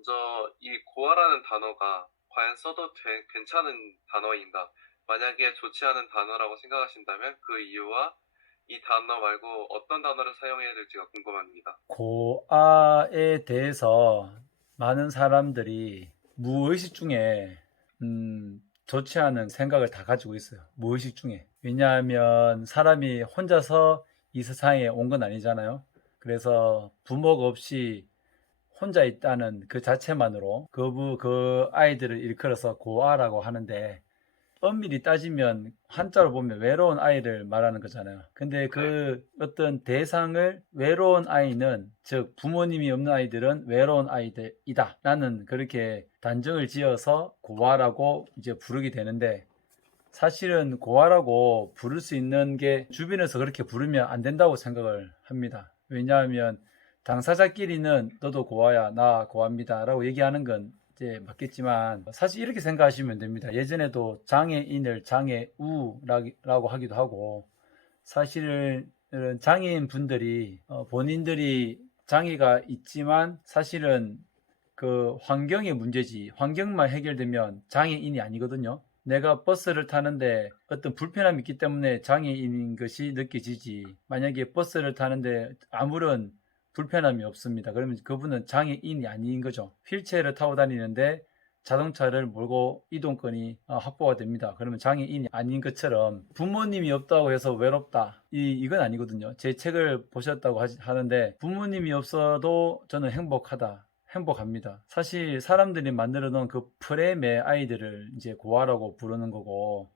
먼저 이 고아라는 단어가 과연 써도 괜찮은 단어인가? 만약에 좋지 않은 단어라고 생각하신다면 그 이유와 이 단어 말고 어떤 단어를 사용해야 될지가 궁금합니다. 고아에 대해서 많은 사람들이 무의식 중에 좋지 않은 생각을 다 가지고 있어요. 무의식 중에. 왜냐하면 사람이 혼자서 이 세상에 온 건 아니잖아요. 그래서 부모가 없이 혼자 있다는 그 자체만으로 그 아이들을 일컬어서 고아라고 하는데, 엄밀히 따지면 한자로 보면 외로운 아이를 말하는 거잖아요. 근데 네. 그 어떤 대상을 외로운 아이는, 즉 부모님이 없는 아이들은 외로운 아이들이다 라는 그렇게 단정을 지어서 고아라고 이제 부르게 되는데, 사실은 고아라고 부를 수 있는 게 주변에서 그렇게 부르면 안 된다고 생각을 합니다. 왜냐하면 당사자끼리는 너도 고아야, 나 고아입니다 라고 얘기하는 건 이제 맞겠지만, 사실 이렇게 생각하시면 됩니다. 예전에도 장애인을 장애우라고 하기도 하고, 사실은 장애인 분들이 본인들이 장애가 있지만 사실은 그 환경의 문제지, 환경만 해결되면 장애인이 아니거든요. 내가 버스를 타는데 어떤 불편함이 있기 때문에 장애인인 것이 느껴지지, 만약에 버스를 타는데 아무런 불편함이 없습니다. 그러면 그분은 장애인이 아닌 거죠. 휠체어를 타고 다니는데 자동차를 몰고 이동권이 확보가 됩니다. 그러면 장애인이 아닌 것처럼, 부모님이 없다고 해서 외롭다, 이건 아니거든요. 제 책을 보셨다고 하는데, 부모님이 없어도 저는 행복합니다. 사실 사람들이 만들어 놓은 그 프레임의 아이들을 이제 고아라고 부르는 거고,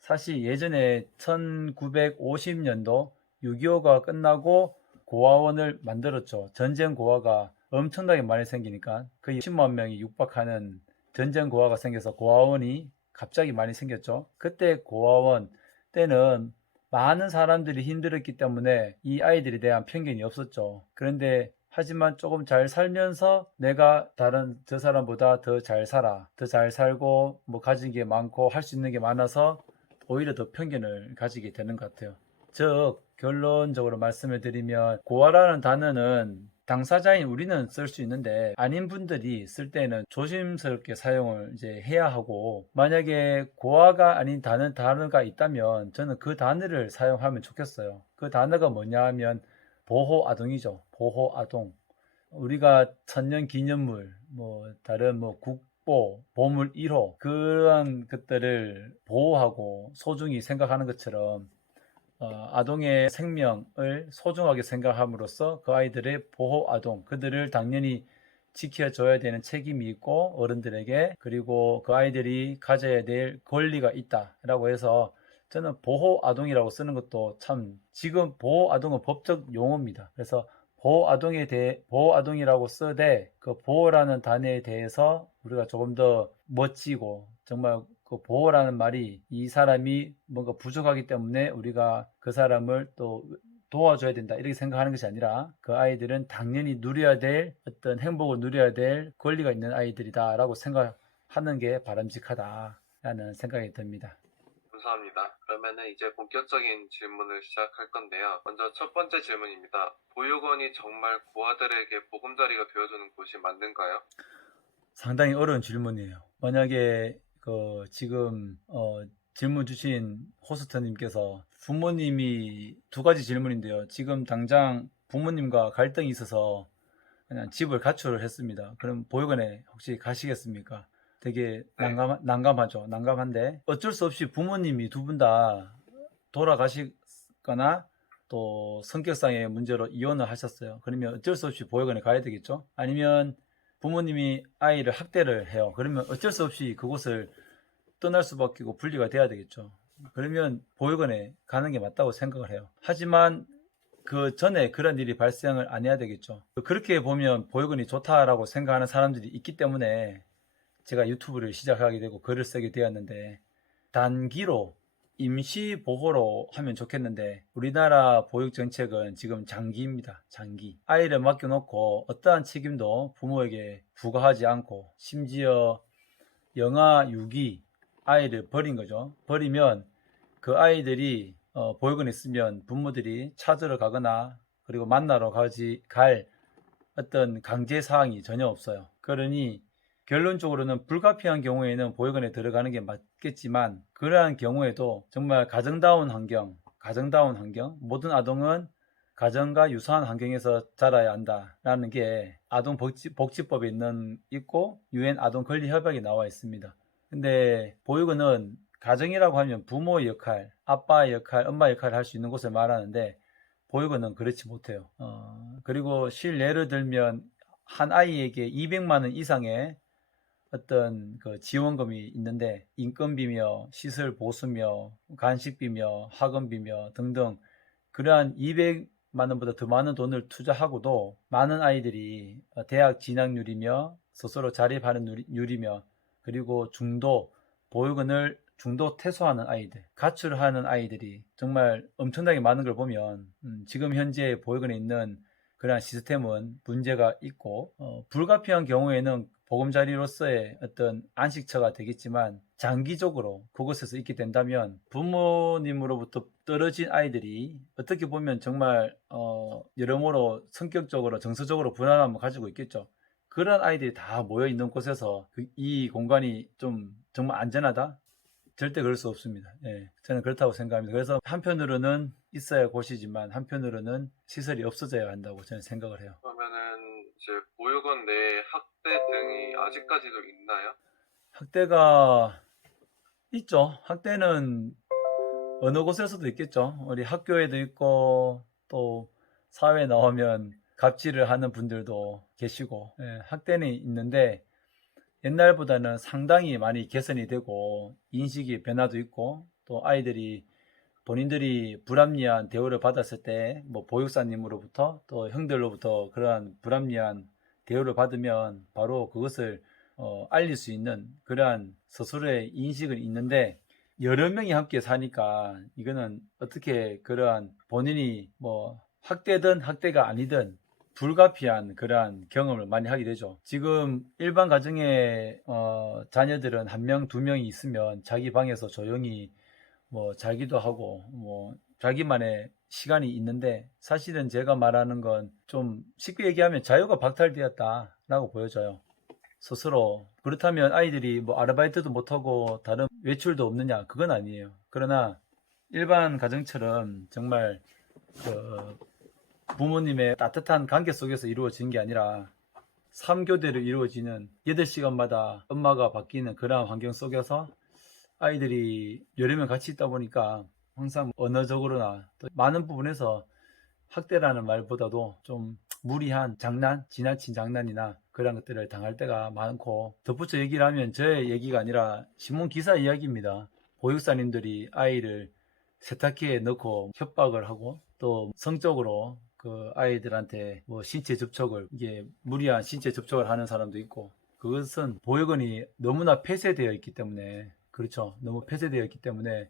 사실 예전에 1950년도 6.25가 끝나고 고아원을 만들었죠. 전쟁 고아가 엄청나게 많이 생기니까 거의 10만 명이 육박하는 전쟁 고아가 생겨서 고아원이 갑자기 많이 생겼죠. 그때 고아원 때는 많은 사람들이 힘들었기 때문에 이 아이들에 대한 편견이 없었죠. 그런데 하지만 조금 잘 살면서 내가 다른 저 사람보다 더 잘 살아, 더 잘 살고 뭐 가진 게 많고 할 수 있는 게 많아서 오히려 더 편견을 가지게 되는 것 같아요. 즉, 결론적으로 말씀을 드리면, 고아라는 단어는 당사자인 우리는 쓸 수 있는데 아닌 분들이 쓸 때는 조심스럽게 사용을 이제 해야 하고, 만약에 고아가 아닌 다른 단어가 있다면 저는 그 단어를 사용하면 좋겠어요. 그 단어가 뭐냐 하면 보호아동이죠. 보호아동. 우리가 천년 기념물, 뭐 다른 뭐 국보, 보물 1호, 그런 것들을 보호하고 소중히 생각하는 것처럼 아동의 생명을 소중하게 생각함으로써 그 아이들의 보호 아동, 그들을 당연히 지켜줘야 되는 책임이 있고 어른들에게, 그리고 그 아이들이 가져야 될 권리가 있다라고 해서 저는 보호 아동이라고 쓰는 것도, 참, 지금 보호 아동은 법적 용어입니다. 그래서 보호 아동이라고 쓰되 그 보호라는 단어에 대해서 우리가 조금 더 멋지고, 정말 그 보호라는 말이 이 사람이 뭔가 부족하기 때문에 우리가 그 사람을 또 도와줘야 된다 이렇게 생각하는 것이 아니라, 그 아이들은 당연히 누려야 될 어떤 행복을 누려야 될 권리가 있는 아이들이다 라고 생각하는 게 바람직하다라는 생각이 듭니다. 감사합니다. 그러면은 이제 본격적인 질문을 시작할 건데요. 먼저 첫 번째 질문입니다. 보육원이 정말 고아들에게 보금자리가 되어주는 곳이 맞는가요? 상당히 어려운 질문이에요. 만약에 지금 질문 주신 호스트님께서 부모님이, 두 가지 질문인데요. 지금 당장 부모님과 갈등이 있어서 그냥 집을 가출을 했습니다. 그럼 보육원에 혹시 가시겠습니까? 되게 네. 난감하죠. 난감한데 어쩔 수 없이 부모님이 두 분 다 돌아가시거나 또 성격상의 문제로 이혼을 하셨어요. 그러면 어쩔 수 없이 보육원에 가야 되겠죠. 아니면 부모님이 아이를 학대를 해요. 그러면 어쩔 수 없이 그곳을 떠날 수밖에 없고 분리가 돼야 되겠죠. 그러면 보육원에 가는 게 맞다고 생각을 해요. 하지만 그 전에 그런 일이 발생을 안 해야 되겠죠. 그렇게 보면 보육원이 좋다라고 생각하는 사람들이 있기 때문에 제가 유튜브를 시작하게 되고 글을 쓰게 되었는데, 단기로 임시 보호로 하면 좋겠는데 우리나라 보육 정책은 지금 장기입니다. 장기. 아이를 맡겨놓고 어떠한 책임도 부모에게 부과하지 않고, 심지어 영아 유기 아이를 버린 거죠. 버리면 그 아이들이 보육원에 있으면 부모들이 찾으러 가거나 그리고 만나러 갈 어떤 강제 사항이 전혀 없어요. 그러니 결론적으로는 불가피한 경우에는 보육원에 들어가는 게 맞겠지만 그러한 경우에도 정말 가정다운 환경, 모든 아동은 가정과 유사한 환경에서 자라야 한다라는 게 아동복지법에 있고 유엔 아동 권리 협약에 나와 있습니다. 근데 보육원은 가정이라고 하면 부모의 역할, 아빠의 역할, 엄마의 역할을 할 수 있는 곳을 말하는데 보육원은 그렇지 못해요. 그리고 실례를 들면 한 아이에게 200만 원 이상의 어떤 그 지원금이 있는데 인건비며 시설 보수며 간식비며 학원비며 등등 그러한 200만 원보다 더 많은 돈을 투자하고도 많은 아이들이 대학 진학률이며 스스로 자립하는 률이며 그리고 보육원을 중도 퇴소하는 아이들, 가출하는 아이들이 정말 엄청나게 많은 걸 보면 지금 현재 보육원에 있는 그러한 시스템은 문제가 있고 불가피한 경우에는 보금자리로서의 어떤 안식처가 되겠지만 장기적으로 그곳에서 있게 된다면 부모님으로부터 떨어진 아이들이 어떻게 보면 정말 여러모로 성격적으로 정서적으로 불안함을 가지고 있겠죠. 그런 아이들이 다 모여 있는 곳에서 이 공간이 좀 정말 안전하다? 절대 그럴 수 없습니다. 예, 저는 그렇다고 생각합니다. 그래서 한편으로는 있어야 할 곳이지만 한편으로는 시설이 없어져야 한다고 저는 생각을 해요. 그러면은 이제 보육원 내에 학대 등이 아직까지도 있나요? 학대가 있죠. 학대는 어느 곳에서도 있겠죠. 우리 학교에도 있고 또 사회에 나오면 갑질을 하는 분들도 계시고 학대는 있는데 옛날보다는 상당히 많이 개선이 되고 인식의 변화도 있고 또 아이들이 본인들이 불합리한 대우를 받았을 때 뭐 보육사님으로부터 또 형들로부터 그러한 불합리한 대우를 받으면 바로 그것을 알릴 수 있는 그러한 스스로의 인식은 있는데 여러 명이 함께 사니까 이거는 어떻게 그러한 본인이 뭐 학대든 학대가 아니든 불가피한 그러한 경험을 많이 하게 되죠. 지금 일반 가정에 자녀들은 한 명, 두 명이 있으면 자기 방에서 조용히 뭐 자기도 하고 뭐 자기만의 시간이 있는데 사실은 제가 말하는 건 좀 쉽게 얘기하면 자유가 박탈되었다라고 보여져요. 스스로. 그렇다면 아이들이 뭐 아르바이트도 못하고 다른 외출도 없느냐? 그건 아니에요. 그러나 일반 가정처럼 정말 그 부모님의 따뜻한 관계 속에서 이루어지는 게 아니라 3교대로 이루어지는 8시간마다 엄마가 바뀌는 그러한 환경 속에서 아이들이 여러 명 같이 있다 보니까 항상 언어적으로나 또 많은 부분에서 학대라는 말보다도 좀 무리한 장난, 지나친 장난이나 그런 것들을 당할 때가 많고 덧붙여 얘기를 하면 저의 얘기가 아니라 신문 기사 이야기입니다. 보육사님들이 아이를 세탁기에 넣고 협박을 하고 또 성적으로 그 아이들한테 뭐 신체 접촉을 이게 무리한 신체 접촉을 하는 사람도 있고 그것은 보육원이 너무나 폐쇄되어 있기 때문에 그렇죠. 너무 폐쇄되어 있기 때문에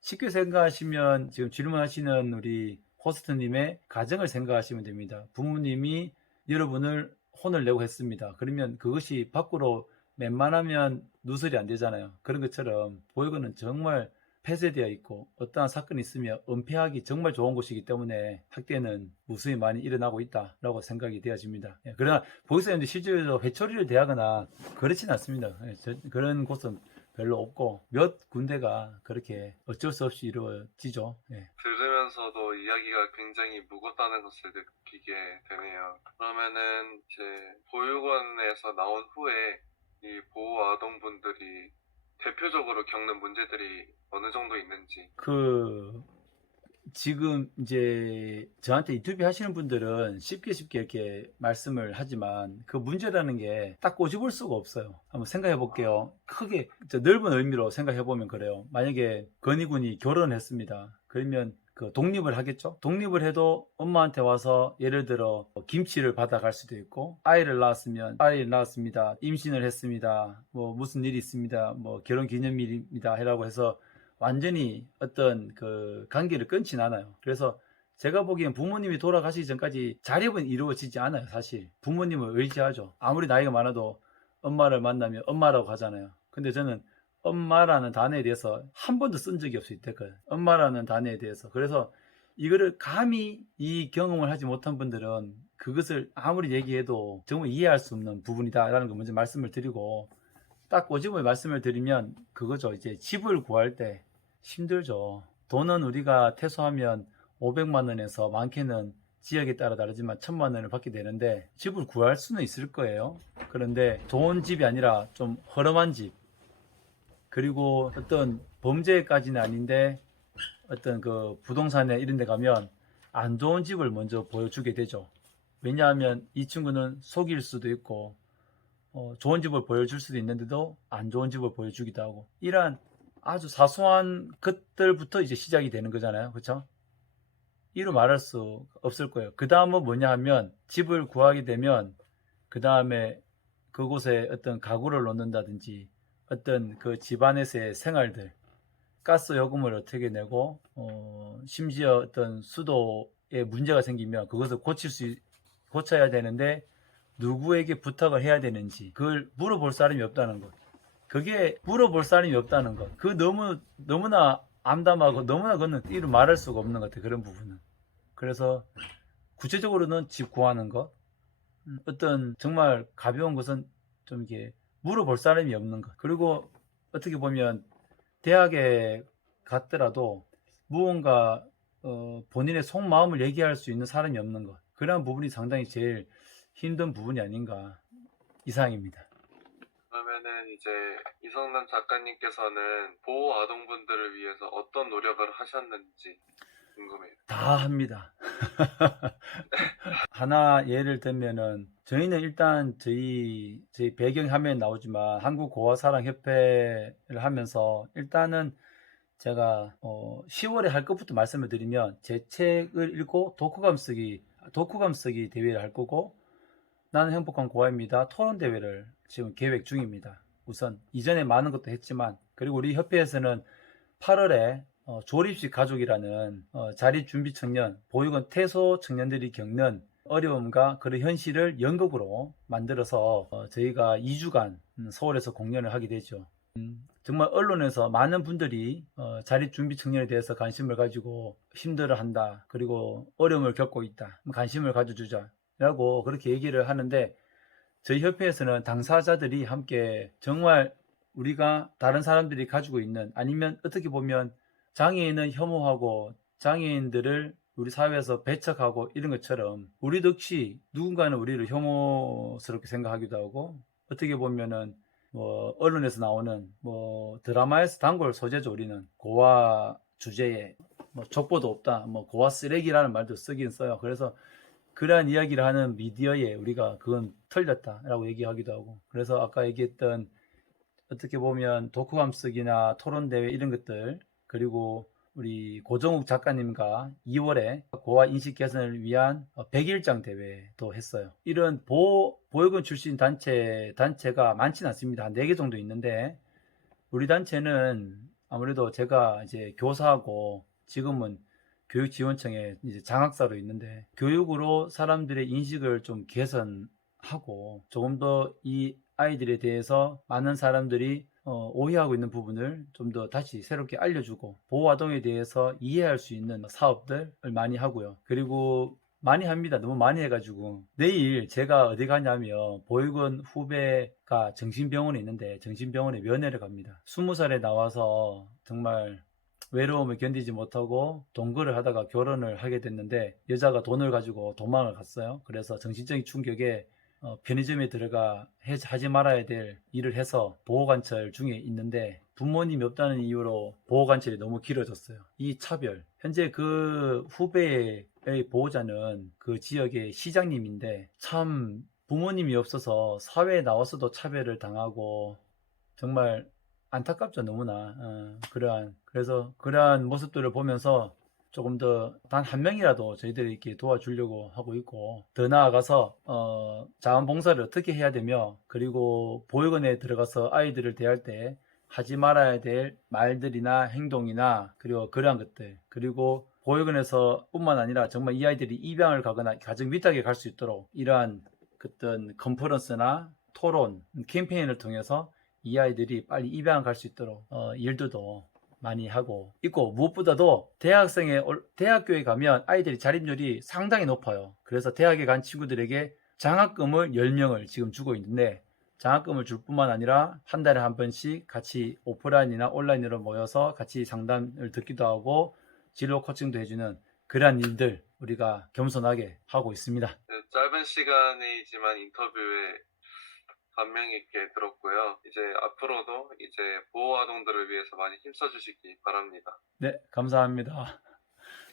쉽게 생각하시면 지금 질문하시는 우리 호스트님의 가정을 생각하시면 됩니다. 부모님이 여러분을 혼을 내고 했습니다. 그러면 그것이 밖으로 웬만하면 누설이 안 되잖아요. 그런 것처럼 보육원은 정말 폐쇄되어 있고 어떠한 사건이 있으면 은폐하기 정말 좋은 곳이기 때문에 학대는 무수히 많이 일어나고 있다라고 생각이 되어집니다. 그러나 보육사님들 실제로 회초리를 대하거나 그렇진 않습니다. 그런 곳은 별로 없고 몇 군데가 그렇게 어쩔 수 없이 이루어지죠. 들으면서도 이야기가 굉장히 무겁다는 것을 느끼게 되네요. 그러면은 이제 보육원에서 나온 후에 이 보호 아동분들이 대표적으로 겪는 문제들이 어느 정도 있는지. 지금 이제 저한테 인터뷰 하시는 분들은 쉽게 이렇게 말씀을 하지만 그 문제라는 게 딱 꼬집을 수가 없어요. 한번 생각해 볼게요. 크게 넓은 의미로 생각해 보면 그래요. 만약에 건희군이 결혼했습니다. 그러면 그 독립을 하겠죠? 독립을 해도 엄마한테 와서 예를 들어 김치를 받아갈 수도 있고 아이를 낳았으면 아이를 낳았습니다. 임신을 했습니다. 뭐 무슨 일이 있습니다. 뭐 결혼 기념일입니다. 라고 해서 완전히 어떤 그 관계를 끊진 않아요. 그래서 제가 보기엔 부모님이 돌아가시기 전까지 자립은 이루어지지 않아요. 사실 부모님을 의지하죠. 아무리 나이가 많아도 엄마를 만나면 엄마라고 하잖아요. 근데 저는 엄마라는 단어에 대해서 한 번도 쓴 적이 없어요. 이때까지 엄마라는 단어에 대해서. 그래서 이거를 감히 이 경험을 하지 못한 분들은 그것을 아무리 얘기해도 정말 이해할 수 없는 부분이다라는 걸 먼저 말씀을 드리고, 딱 꼬집어 말씀을 드리면 그거죠. 이제 집을 구할 때 힘들죠. 돈은 우리가 퇴소하면 500만 원에서 많게는 지역에 따라 다르지만 1000만 원을 받게 되는데, 집을 구할 수는 있을 거예요. 그런데 좋은 집이 아니라 좀 허름한 집, 그리고 어떤 범죄까지는 아닌데 어떤 그 부동산에 이런 데 가면 안 좋은 집을 먼저 보여주게 되죠. 왜냐하면 이 친구는 속일 수도 있고 좋은 집을 보여줄 수도 있는데도 안 좋은 집을 보여주기도 하고, 이러한 아주 사소한 것들부터 이제 시작이 되는 거잖아요. 그렇죠? 이루 말할 수 없을 거예요. 그 다음은 뭐냐 하면, 집을 구하게 되면 그 다음에 그곳에 어떤 가구를 놓는다든지 어떤 그 집안에서의 생활들, 가스 요금을 어떻게 내고 심지어 어떤 수도에 문제가 생기면 그것을 고쳐야 되는데 누구에게 부탁을 해야 되는지 그걸 물어볼 사람이 없다는 것. 그게 물어볼 사람이 없다는 것. 그 너무나 암담하고 너무나 그거는 이루 말할 수가 없는 것 같아요. 그런 부분은. 그래서 구체적으로는 집 구하는 것, 어떤 정말 가벼운 것은 좀 이게 물어볼 사람이 없는 것. 그리고 어떻게 보면 대학에 갔더라도 무언가 본인의 속마음을 얘기할 수 있는 사람이 없는 것. 그런 부분이 상당히 제일 힘든 부분이 아닌가 이상입니다. 그러면은 이제 이성남 작가님께서는 보호 아동분들을 위해서 어떤 노력을 하셨는지 궁금해요. 다 합니다. 하나 예를 들면은, 저희는 일단 저희 배경 화면에 나오지만 한국고아사랑협회를 하면서 일단은 제가 10월에 할 것부터 말씀을 드리면, 제 책을 읽고 독후감 쓰기 대회를 할 거고, 나는 행복한 고아입니다 토론 대회를 지금 계획 중입니다. 우선 이전에 많은 것도 했지만, 그리고 우리 협회에서는 8월에 조립식 가족이라는 자립준비 청년, 보육원 퇴소 청년들이 겪는 어려움과 그런 현실을 연극으로 만들어서 저희가 2주간 서울에서 공연을 하게 되죠. 정말 언론에서 많은 분들이 자립준비 청년에 대해서 관심을 가지고 힘들어한다, 그리고 어려움을 겪고 있다, 관심을 가져주자 라고 그렇게 얘기를 하는데, 저희 협회에서는 당사자들이 함께 정말 우리가 다른 사람들이 가지고 있는, 아니면 어떻게 보면 장애인은 혐오하고 장애인들을 우리 사회에서 배척하고 이런 것처럼 우리도 역시 누군가는 우리를 혐오스럽게 생각하기도 하고, 어떻게 보면은 뭐 언론에서 나오는 뭐 드라마에서 단골 소재죠. 우리는 고아 주제에 뭐 족보도 없다, 뭐 고아 쓰레기라는 말도 쓰긴 써요. 그래서 그러한 이야기를 하는 미디어에 우리가 그건 틀렸다라고 얘기하기도 하고, 그래서 아까 얘기했던 어떻게 보면 독후감 쓰기나 토론대회 이런 것들, 그리고 우리 고정욱 작가님과 2월에 고아 인식 개선을 위한 100일장 대회도 했어요. 이런 보육원 출신 단체가 많지는 않습니다. 한 4개 정도 있는데, 우리 단체는 아무래도 제가 이제 교사하고 지금은 교육지원청에 이제 장학사로 있는데, 교육으로 사람들의 인식을 좀 개선하고 조금 더 이 아이들에 대해서 많은 사람들이 오해하고 있는 부분을 좀 더 다시 새롭게 알려주고 보호아동에 대해서 이해할 수 있는 사업들을 많이 하고요. 그리고 많이 합니다. 너무 많이 해가지고 내일 제가 어디 가냐면, 보육원 후배가 정신병원에 있는데 정신병원에 면회를 갑니다. 20살에 나와서 정말 외로움을 견디지 못하고 동거를 하다가 결혼을 하게 됐는데, 여자가 돈을 가지고 도망을 갔어요. 그래서 정신적인 충격에 편의점에 들어가 하지 말아야 될 일을 해서 보호관찰 중에 있는데, 부모님이 없다는 이유로 보호관찰이 너무 길어졌어요. 이 차별, 현재 그 후배의 보호자는 그 지역의 시장님인데, 참 부모님이 없어서 사회에 나와서도 차별을 당하고 정말 안타깝죠. 너무나. 그래서 그러한 모습들을 보면서 조금 더 단 한 명이라도 저희들이 이렇게 도와주려고 하고 있고, 더 나아가서 자원봉사를 어떻게 해야 되며, 그리고 보육원에 들어가서 아이들을 대할 때 하지 말아야 될 말들이나 행동이나, 그리고 그러한 것들, 그리고 보육원에서 뿐만 아니라 정말 이 아이들이 입양을 가거나 가정 위탁에 갈 수 있도록 이러한 어떤 컨퍼런스나 토론 캠페인을 통해서 이 아이들이 빨리 입양을 갈 수 있도록 일들도 많이 하고 있고, 무엇보다도 대학교에 가면 아이들이 자립률이 상당히 높아요. 그래서 대학에 간 친구들에게 장학금을 10명을 지금 주고 있는데, 장학금을 줄 뿐만 아니라 한 달에 한 번씩 같이 오프라인이나 온라인으로 모여서 같이 상담을 듣기도 하고 진로 코칭도 해주는 그러한 일들 우리가 겸손하게 하고 있습니다. 네, 짧은 시간이지만 인터뷰에 감명 있게 들었고요. 이제 앞으로도 이제 보호 아동들을 위해서 많이 힘써 주시기 바랍니다. 네, 감사합니다.